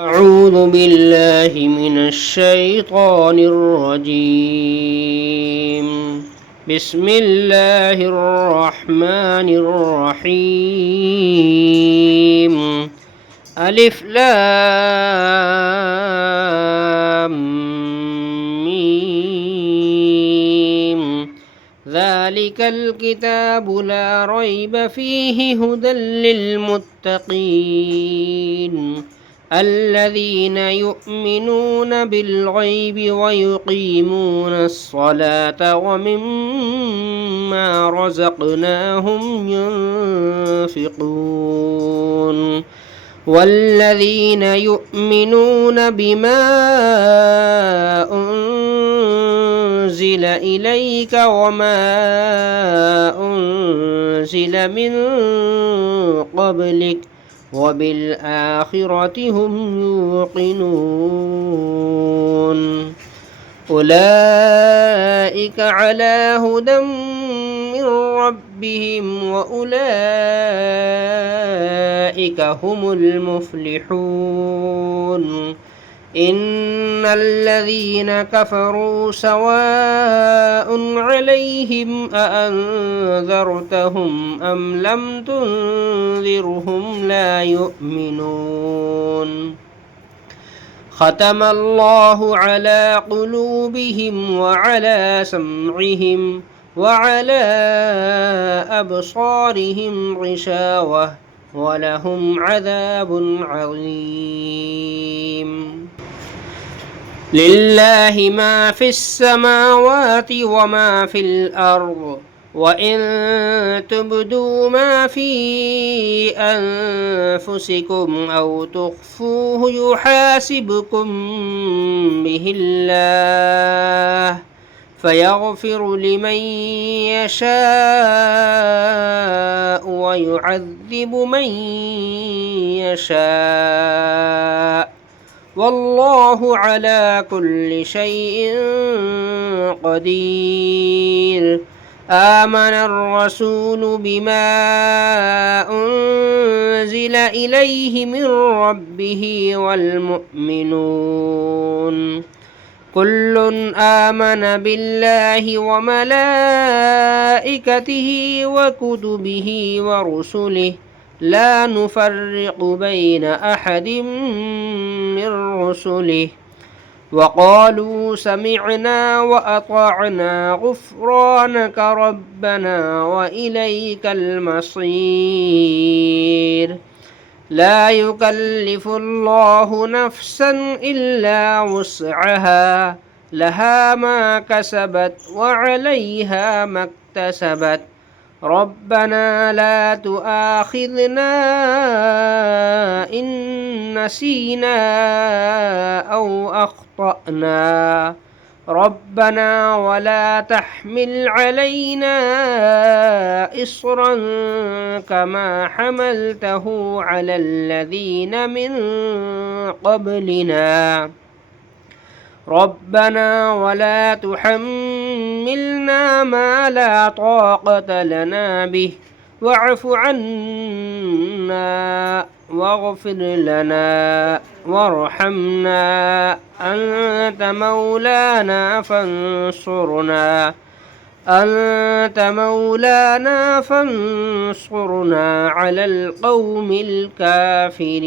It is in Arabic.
أعوذ بالله من الشيطان الرجيم. بسم الله الرحمن الرحيم. ألف لام ميم. ذلك الكتاب لا ريب فيه هدى للمتقين الذين يؤمنون بالغيب ويقيمون الصلاة ومما رزقناهم ينفقون والذين يؤمنون بما أنزل إليك وما أنزل من قبلك وبالآخرة هم يوقنون أولئك على هدى من ربهم وأولئك هم المفلحون إن الذين كفروا سواء عليهم أأنذرتهم أم لم تنذرهم لا يؤمنون ختم الله على قلوبهم وعلى سمعهم وعلى أبصارهم غشاوة ولهم عذاب عظيم لله ما في السماوات وما في الأرض وإن تبدوا ما في أنفسكم أو تخفوه يحاسبكم به الله فيغفر لمن يشاء ويعذب من يشاء والله على كل شيء قدير آمن الرسول بما أنزل إليه من ربه والمؤمنون كل آمن بالله وملائكته وكتبه ورسله لا نفرق بين أحد من رسله وقالوا سمعنا وأطعنا غفرانك ربنا وإليك المصير لا يكلف الله نفسا إلا وسعها لها ما كسبت وعليها ما اكتسبت ربنا لا تؤاخذنا إن نسينا أو أخطأنا ربنا ولا تحمل علينا إصرا كما حملته على الذين من قبلنا ربنا ولا تحملنا ما لا طاقة لنا به واعف عنا واغفر لنا وارحمنا أنت مولانا فانصرنا على القوم الكافرين.